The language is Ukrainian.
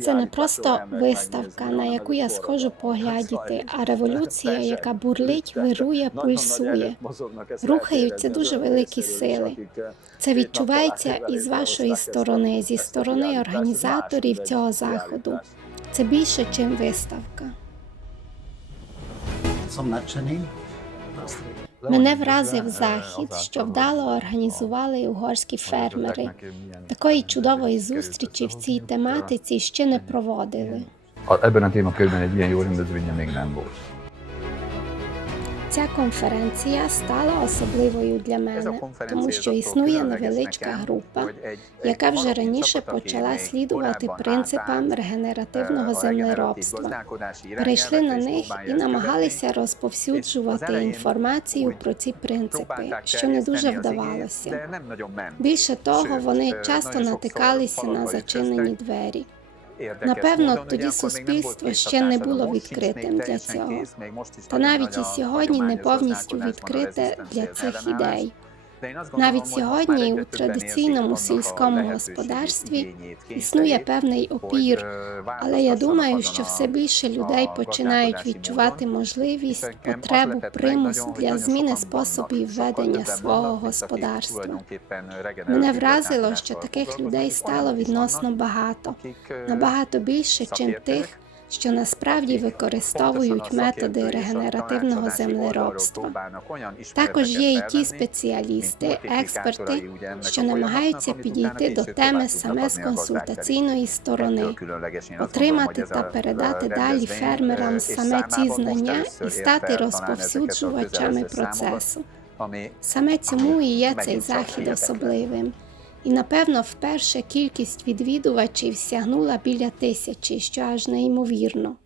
Це не просто виставка, на яку я схожу поглядіти, а революція, яка бурлить, вирує, пульсує. Рухаються дуже великі сили. Це відчувається і з вашої сторони, зі сторони організаторів цього заходу. Це більше, ніж виставка. Мене вразив захід, що вдало організували угорські фермери. Такої чудової зустрічі в цій тематиці ще не проводили. Ebben a témakörben egy ilyen jó rendezvényen még nem volt. Ця конференція стала особливою для мене, тому що існує невеличка група, яка вже раніше почала слідувати принципам регенеративного землеробства. Перейшли на них і намагалися розповсюджувати інформацію про ці принципи, що не дуже вдавалося. Більше того, вони часто натикалися на зачинені двері. Напевно, тоді суспільство ще не було відкритим для цього. Та навіть і сьогодні не повністю відкрите для цих ідей. Навіть сьогодні у традиційному сільському господарстві існує певний опір, але я думаю, що все більше людей починають відчувати можливість, потребу, примус для зміни способів ведення свого господарства. Мене вразило, що таких людей стало відносно багато, набагато більше, чим тих, що насправді використовують методи регенеративного землеробства. Також є і ті спеціалісти, експерти, що намагаються підійти до теми саме з консультаційної сторони, отримати та передати далі фермерам саме ці знання і стати розповсюджувачами процесу. Саме цьому і є цей захід особливим. І напевно вперше кількість відвідувачів сягнула біля тисячі, що аж неймовірно.